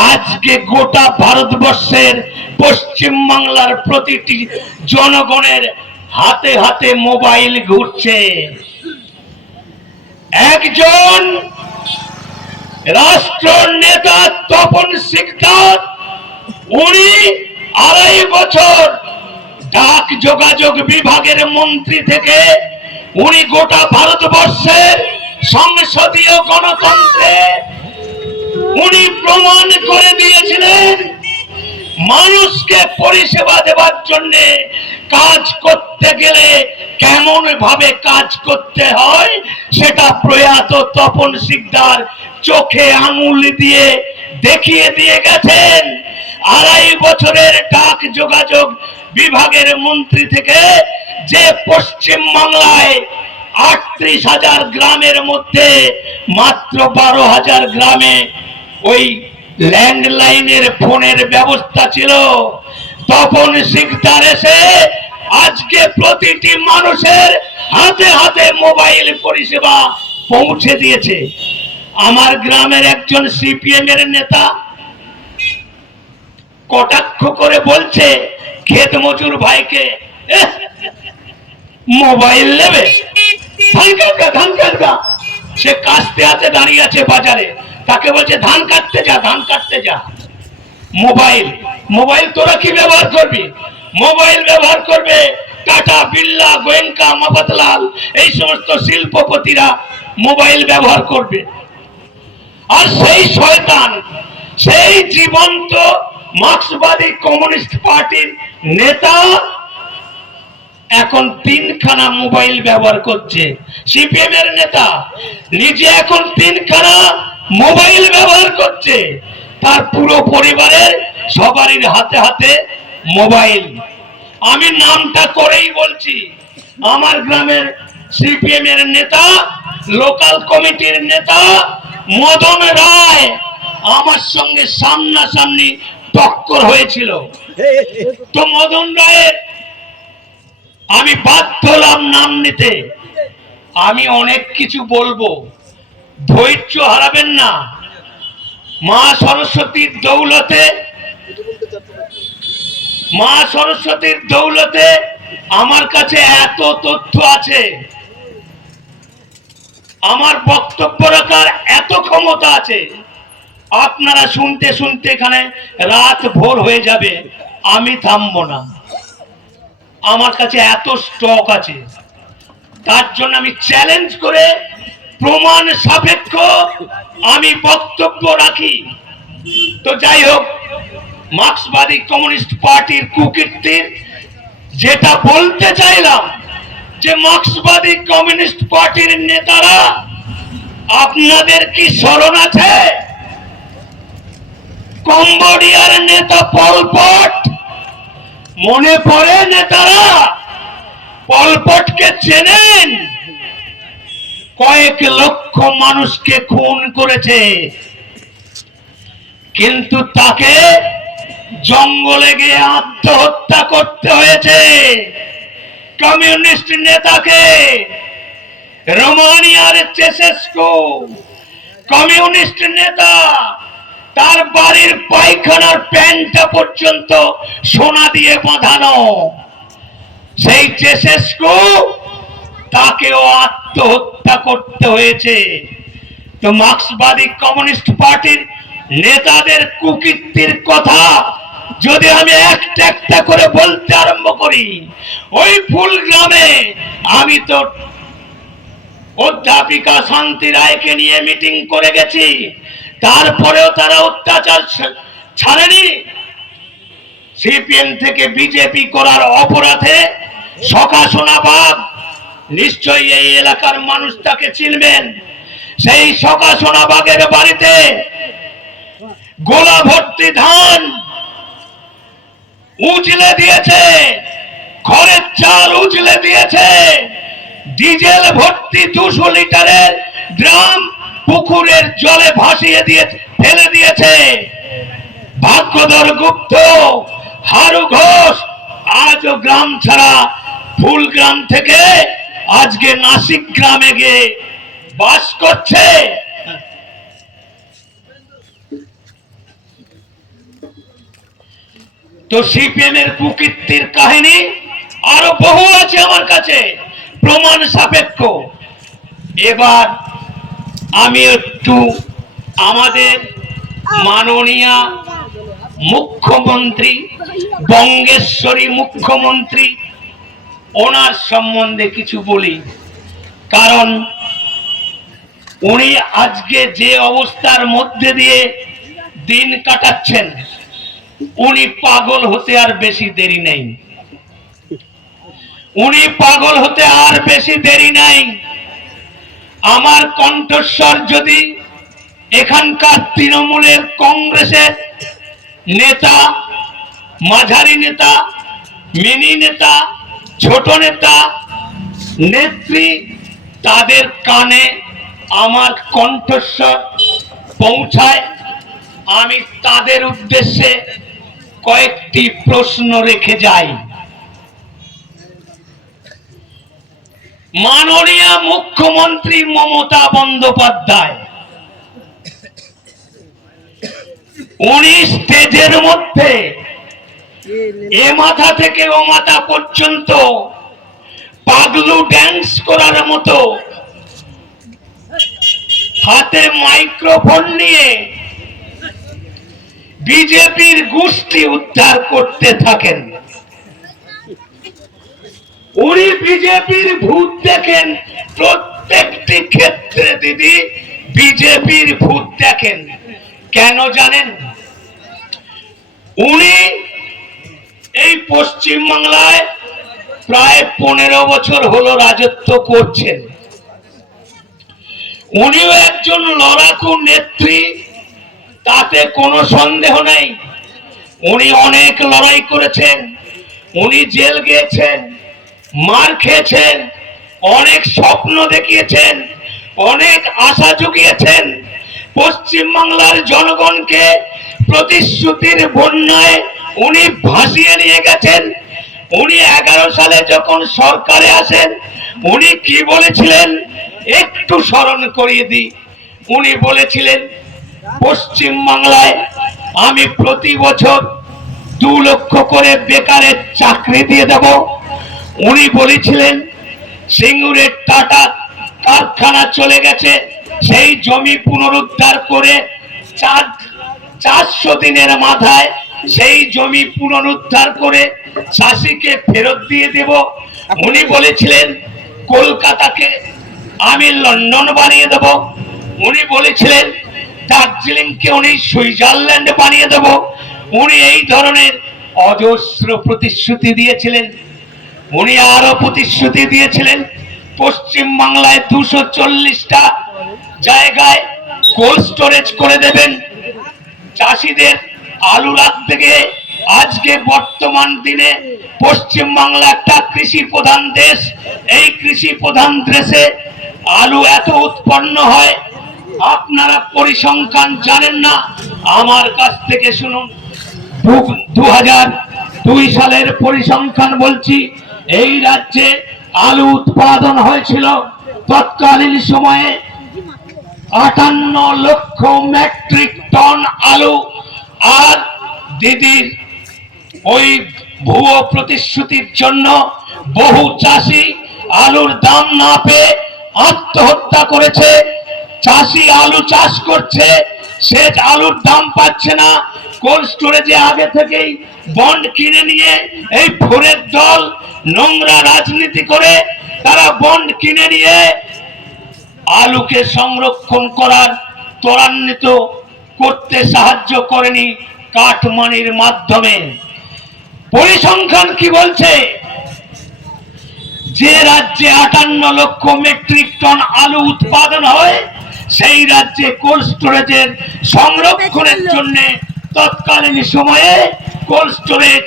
আজকে গোটা ভারতবর্ষের পশ্চিম বাংলার প্রতিটি জনগণের হাতে হাতে মোবাইল ঘুরছে। একজন রাষ্ট্র নেতা তপন শিকদার, উনি 2.5 বছর ডাক যোগাযোগ বিভাগের মন্ত্রী থেকে উনি গোটা ভারতবর্ষের সংসদীয় গণতন্ত্রে উনি প্রমাণ করে দিয়েছিলেন মানুষকে পরিষেবা দেওয়ার জন্য কাজ করতে গেলে কেমন ভাবে কাজ করতে হয় সেটা প্রয়াত তপন শিকদার চোখে আঙুল দিয়ে দেখিয়ে দিয়ে গেছেন। 2.5 বছরের ডাক যোগাযোগ বিভাগের মন্ত্রী থেকে যে পশ্চিম বাংলায় 38,000 গ্রামের মধ্যে মাত্র 12,000 গ্রামে ওই ল্যান্ডলাইনের ফোনের ব্যবস্থা ছিল, তপন শিকদার এসে আজকে প্রতিটি মানুষের হাতে হাতে মোবাইল পরিষেবা পৌঁছে দিয়েছে। আমার গ্রামের একজন সিপিএম এর নেতা কটাক্ষ করে বলছে ক্ষেত মজুর ভাইকে, মোবাইল নেবে, ধান কাটবা। সে কাস্তে হাতে দাঁড়িয়ে আছে বাজারে, তাকে বলছে ধান কাটতে যা, ধান কাটতে যা। মোবাইল মোবাইল তোরা কি ব্যবহার করবি? মোবাইল ব্যবহার করবে টাটা, বিড়লা, গোয়েঙ্কা, মাফাতলাল, এই সমস্ত শিল্পপতিরা মোবাইল ব্যবহার করবে। আর সেই শয়তান, সেই জীবন্ত মার্ক্সবাদী কমিউনিস্ট পার্টির নেতা এখন 3খানা মোবাইল ব্যবহার করছে। সিপিএম এর নেতা নিজে এখন 3খানা মোবাইল ব্যবহার করছে, তার পুরো পরিবারের সবারই হাতে হাতে মোবাইল। আমি নামটা করেই বলছি, আমার গ্রামের সিপিএম এর নেতা, লোকাল কমিটির নেতা মদন রায় আমার সঙ্গে সামনাসামনি টক্কর হয়েছিল। তো মদন রায়ের আমি বাধ্য হলাম নাম নিতে। আমি অনেক কিছু বলবো, ধৈর্য হারাবেন না। মা সরস্বতীর দৌলতে, মা সরস্বতীর দৌলতে আমার কাছে এত তথ্য আছে, আমার বক্তব্য রাখার এত ক্ষমতা আছে, আপনারা শুনতে শুনতে এখানে রাত ভোর হয়ে যাবে, আমি থামবো না। আমার কাছে এত স্টক আছে, তার জন্য আমি চ্যালেঞ্জ করে প্রমাণ সাপেক্ষ আমি বক্তব্য রাখি। তো যাই হোক, মার্ক্সবাদী কমিউনিস্ট পার্টির কুকীর্তির যেটা বলতে চাইলাম, যে মার্ক্সবাদী কমিউনিস্ট পার্টির নেতারা, আপনাদের কি স্মরণ আছে কম্বোডিয়ার নেতা পল পট? মনে পড়ে নেতারা? পল পটকে চেনেন? কয়েক লক্ষ মানুষকে খুন করেছে, কিন্তু তাকে জঙ্গলে গিয়ে আত্মহত্যা করতে হয়েছে। কমিউনিস্ট নেতাকে, রোমানিয়ার চেসেস্কু, কমিউনিস্ট নেতা, তার বাড়ির পায়খানার প্যান্টটা পর্যন্ত সোনা দিয়ে বাঁধানো, সেই চেসেস্কু, তাকেও আত্মহত্যা করতে হয়েছে। তো মার্ক্সবাদী কমিউনিস্ট পার্টির নেতাদের কুকীর্তির কথা যদি আমি একটা একটা করে বলতে আরম্ভ করি, ওই ফুলগ্রামে আমি তো অধ্যাপিকা শান্তি রায়কে নিয়ে মিটিং করে গেছি, তারপরেও তারা অত্যাচার ছাড়েনি। সিপিএম থেকে বিজেপি করার অপরাধে সকাশোনাবাগ, নিশ্চয়ই এই এলাকার মানুষ তাকে চিনবেন, সেই সকাশোনাবাগের বাড়িতে গোলা ভর্তি ধান উজলে দিয়েছে, খড়ের চাল উজলে দিয়েছে, ডিজেল ভর্তি 200 লিটারের ড্রাম পুকুরের জলে ভাসিয়ে দিয়ে ফেলে দিয়েছে। ভাগ্যধর গুপ্ত, হারু ঘোষ আজও গ্রাম ছাড়া ফুলগ্রাম থেকে আজকে নাসিক গ্রামে গিয়ে বাস করছে। তো সিপিএম এর কুকীর্তির কাহিনী আরো বহু আছে আমার কাছে, প্রমাণ সাপেক্ষ। এবার আমি একটু আমাদের মাননীয় মুখ্যমন্ত্রী, বঙ্গেশ্বরী মুখ্যমন্ত্রী, ওনার সম্বন্ধে কিছু বলি। কারণ উনি আজকে যে অবস্থার মধ্যে দিয়ে দিন কাটাচ্ছেন, উনি পাগল হতে আর বেশি দেরি নেই। উনি পাগল হতে আর বেশি দেরি নাই। আমার কণ্ঠস্বর যদি এখানকার তৃণমূলের কংগ্রেসের নেতা, মাঝারি নেতা, মিনি নেতা, ছোট নেতা, নেত্রী, তাদের কানে আমার কণ্ঠস্বর পৌঁছায়, আমি তাদের উদ্দেশ্যে কয়েকটি প্রশ্ন রেখে যাই। মাননীয় মুখ্যমন্ত্রী মমতা বন্দ্যোপাধ্যায়, উনি স্টেজের মধ্যে এ মাথা থেকে ও মাথা পর্যন্ত পাগলু ড্যান্স করার মতো হাতে মাইক্রোফোন নিয়ে বিজেপির গোষ্ঠী উদ্ধার করতে থাকেন। উনি বিজেপির ভূত দেখেন, প্রত্যেকটি ক্ষেত্রে দিদি বিজেপির ভূত দেখেন। কেন জানেন? উনি এই পশ্চিম বাংলায় প্রায় 15 বছর হলো রাজত্ব করছেন। উনিও একজন লড়াকু নেত্রী, তাতে কোনো সন্দেহ নেই। উনি অনেক লড়াই করেছেন, উনি জেল গিয়েছেন, মার খেয়েছেন, অনেক স্বপ্ন দেখিয়েছেন, অনেক আশা জুগিয়েছেন। পশ্চিম বাংলার জনগণকে প্রতিশ্রুতির বন্যায় উনি ভাসিয়ে নিয়ে গেছেন। উনি 11 সালে যখন সরকারে আসেন, উনি কি বলেছিলেন একটু স্মরণ করিয়ে দিই। উনি বলেছিলেন পশ্চিম বাংলায় আমি প্রতি বছর 2 লক্ষ করে বেকারের চাকরি দিয়ে দেব। উনি বলেছিলেন সিঙ্গুরের টাটা কারখানা চলে গেছে, সেই জমি পুনরুদ্ধার করে 400 দিনের মাথায় সেই জমি পুনরুদ্ধার করে চাষিকে ফেরত দিয়ে দেব। উনি বলেছিলেন কলকাতাকে আমি লন্ডন বানিয়ে দেব। উনি বলেছিলেন দার্জিলিংকে উনি সুইজারল্যান্ড বানিয়ে দেব। উনি এই ধরনের অজস্র প্রতিশ্রুতি দিয়েছিলেন। উনি আরো প্রতিশ্রুতি দিয়েছিলেন পশ্চিম বাংলায় 240টা জায়গায় কোল্ড স্টোরেজ করে দেবেন। চাষিদের আলু রাখতে গিয়ে আজকে বর্তমান দিনে পশ্চিম বাংলা একটা কৃষি প্রধান দেশ। এই কৃষি প্রধান দেশে আলু এত উৎপন্ন হয়, আপনারা পরিসংখ্যান জানেন না, আমার কাছ থেকে শুনুন। 2002 সালের পরিসংখ্যান বলছি, এই রাজ্যে আলু উৎপাদন হয়েছিল তৎকালীন সময়ে 58 লক্ষ মেট্রিক টন আলু। আর দিদির ওই ভুয়ো প্রতিশ্রুতির জন্য বহু চাষি আলুর দাম না পেয়ে আত্মহত্যা করেছে। চাষি আলু চাষ করছে, সে আলুর দাম পাচ্ছে না, কোল্ড স্টোরেজে আগে থেকেই বন্ড কিনে নিয়ে এই ভোরের দল নোংরা রাজনীতি করে তারা বন্ড কিনে নিয়ে আলুকে সংরক্ষণ করার ত্বরান্বিত করতে সাহায্য করেনি কাঠমানির মাধ্যমে। পরিসংখ্যান কি বলছে? যে রাজ্যে 58 লক্ষ মেট্রিক টন আলু উৎপাদন হয়, সেই রাজ্যে কোল্ড স্টোরেজের সংরক্ষণের জন্য তৎকালীন সময়ে কোল্ড স্টোরেজ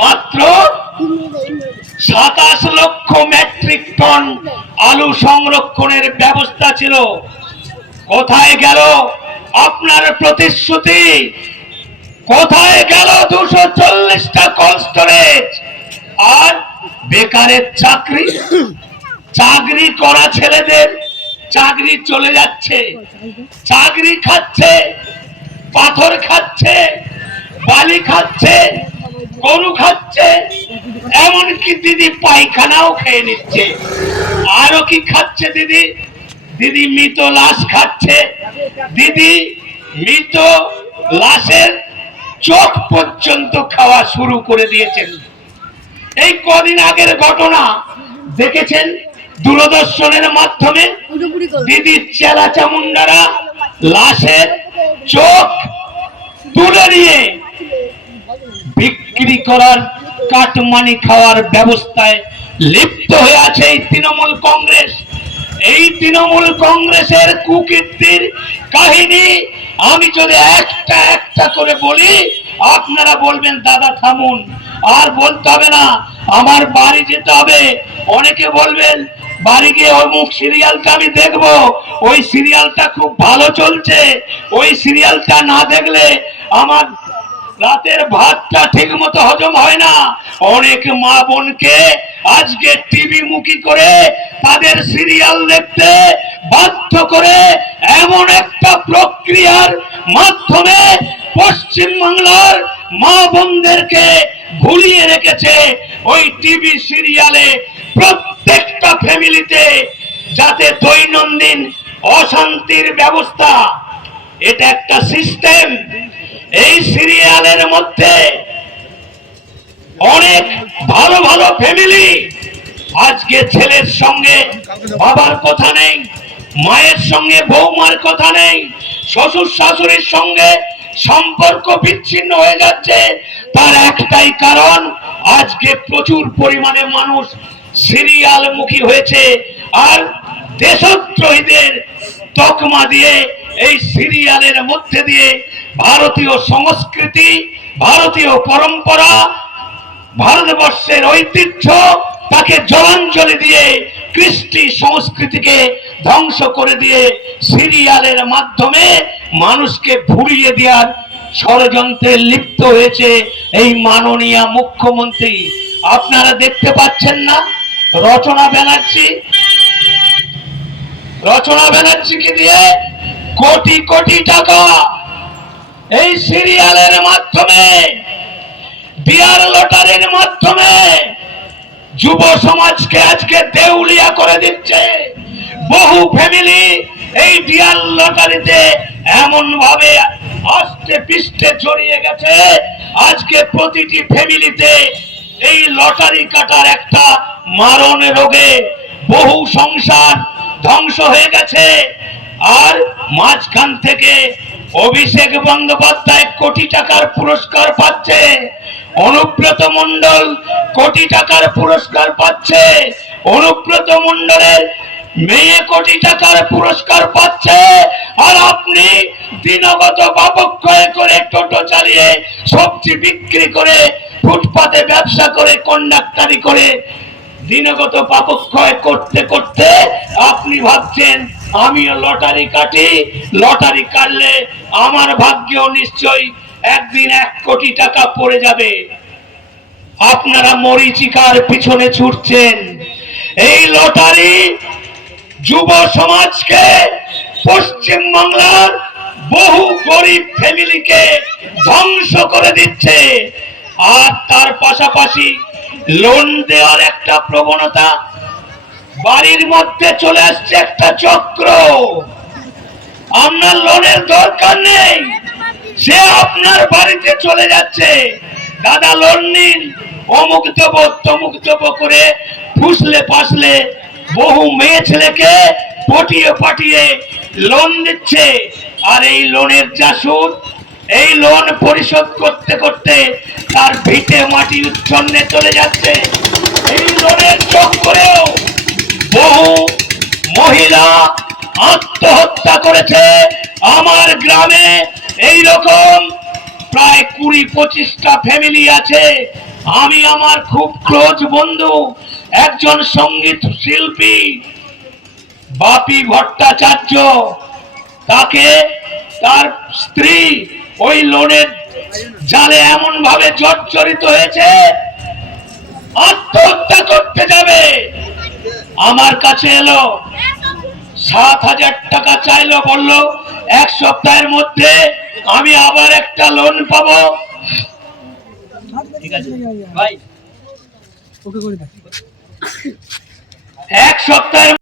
মাত্র 27 লক্ষ মেট্রিক টন আলু সংরক্ষণের ব্যবস্থা ছিল। কোথায় গেল আপনার প্রতিশ্রুতি? কোথায় গেল 240টা কোল্ড স্টোরেজ? আর বেকারের চাকরি, চাকরি করা ছেলেদের চাকরি চলে যাচ্ছে, চাকরি খাচ্ছে, পাথর খাচ্ছে, বালি খাচ্ছে, গরু খাচ্ছে, এমনকি দিদি পায়খানাও খেয়ে নিচ্ছে। আরো কি খাচ্ছে দিদি? দিদি মৃত লাশ খাচ্ছে। দিদি মৃত লাশের চোখ পর্যন্ত খাওয়া শুরু করে দিয়েছেন। এই কদিন আগের ঘটনা দেখেছেন দূরদর্শনের মাধ্যমে, দিদির চেলা চামুন্ডারা লাশের চোখ তুলে নিয়ে বিক্রি করার কাটমানি খাওয়ার ব্যবস্থায় লিপ্ত হয়ে আছে এই তৃণমূল কংগ্রেস। এই তৃণমূল কংগ্রেসের কুকীর্তির কাহিনী আমি যদি একটা একটা করে বলি, আপনারা বলবেন দাদা থামুন, আর বলতে হবে না, আমার বাড়ি যেতে হবে। অনেকে বলবেন বাড়ি গিয়ে অমুক সিরিয়ালটা আমি দেখবো, ওই সিরিয়ালটা খুব ভালো চলছে, ওই সিরিয়ালটা না দেখলে আমার রাতের ভাতটা ঠিক মতো হজম হয় না। অনেক মা বোনকে আজকে টিভি মুখী করে তাদের সিরিয়াল দেখতে বাধ্য করে এমন একটা প্রক্রিয়ার মাধ্যমে পশ্চিমবাংলার মা বোনদেরকে ভুলিয়ে রেখেছে ওই টিভি সিরিয়ালে। প্রত্যেকটা ফ্যামিলিতে যাতে দৈনন্দিন অশান্তির ব্যবস্থা, এটা একটা সিস্টেম। এই সিরিয়ালের মধ্যে অনেক ভালো ভালো ফ্যামিলি, আজকে ছেলের সঙ্গে বাবার কথা নেই, মায়ের সঙ্গে বৌমার কথা নেই, শ্বশুর শাশুড়ির সঙ্গে সম্পর্ক বিচ্ছিন্ন হয়ে যাচ্ছে। তার একটাই কারণ, আজকে প্রচুর পরিমাণে মানুষ সিরিয়াল মুখী হয়েছে, আর দেশদ্রোহীদের তকমা দিয়ে এই সিরিয়ালের মধ্যে দিয়ে ভারতীয় সংস্কৃতি, ভারতীয় পরম্পরা, ভারতবর্ষের ঐতিহ্য তাকে জলাঞ্জলি দিয়ে কৃষ্টি সংস্কৃতিকে ধ্বংস করে দিয়ে সিরিয়ালের মাধ্যমে মানুষকে ভুলিয়ে দেওয়ার ষড়যন্ত্রে লিপ্ত হয়েছে এই মাননীয় মুখ্যমন্ত্রী। আপনারা দেখতে পাচ্ছেন না, রচনা ব্যানার্জিকে দিয়ে কোটি কোটি টাকা এই সিরিয়ালের মাধ্যমে, ডিয়ার লটারির মাধ্যমে যুব সমাজকে আজকে দেউলিয়া করে দিচ্ছে। বহু ফ্যামিলি এই ডিয়ার লটারিতে এমন ভাবে আস্তে পিষ্টে জড়িয়ে গেছে, আজকে প্রতিটি ফ্যামিলিতে এই লটারি কাটার একটা মারণ রোগে বহু সংসার ধ্বংস হয়ে গেছে। আর মাঝখান থেকে অভিষেক বন্দ্যোপাধ্যায় কোটি টাকার পুরস্কার পাচ্ছে, অনুব্রত মণ্ডল কোটি টাকার পুরস্কার পাচ্ছে, অনুব্রত মণ্ডলের মেয়ে কোটি টাকার পুরস্কার পাচ্ছে, আর আপনি দিনগত পাপক্ষয় করে টোটো চালিয়ে সবজি বিক্রি করে ফুটপাতে ব্যবসা করে কন্ডাক্টারি করে দিনগত পাপক্ষয় করতে করতে আপনি ভাবছেন আমিও লটারি কাটি, লটারি কাটলে আমার ভাগ্যেও নিশ্চয়ই একদিন 1 কোটি টাকা পড়ে যাবে। আপনারা মরীচিকার পিছনে ছুটছেন। এই লটারি যুব সমাজকে, পশ্চিম বাংলার বহু গরিব ফ্যামিলিকে ধ্বংস করে দিচ্ছে। আর তার পাশাপাশি লোন দেওয়ার একটা প্রবণতা, বাড়ির মধ্যে চলে আসছে একটা চক্র। আপনার লোনের দরকার নেই, সে আপনার বাড়িতে চলে যাচ্ছে, দাদা লোন নিন, অমুক দেবো তমুক দেবো করে ফুসলে ফাসলে বহু মেয়ে ছেলেকে পটিয়ে পাঠিয়ে লোন দিচ্ছে। আর এই লোনের যা সুদ, এই লোন পরিশোধ করতে করতে তার ভিটে মাটি উচ্ছন্নে চলে যাচ্ছে। এই লোনের চক্করেও বহু মহিলা আত্মহত্যা করেছে। আমার গ্রামে এই রকম প্রায় 20-25টা ফ্যামিলি আছে। আমি আমার খুব ক্লোজ বন্ধু একজন সঙ্গীত শিল্পী বাপি ভট্টাচার্য, তাকে তার স্ত্রী ওই লোনের জালে এমন ভাবে জর্জরিত হয়েছে, আত্মহত্যা করতে যাবে, আমার কাছে এলো, 7,000 টাকা চাইলো, বলল 1 সপ্তাহের মধ্যে আমি আবার একটা লোন পাবো। ঠিক আছে ভাই, 1 সপ্তাহের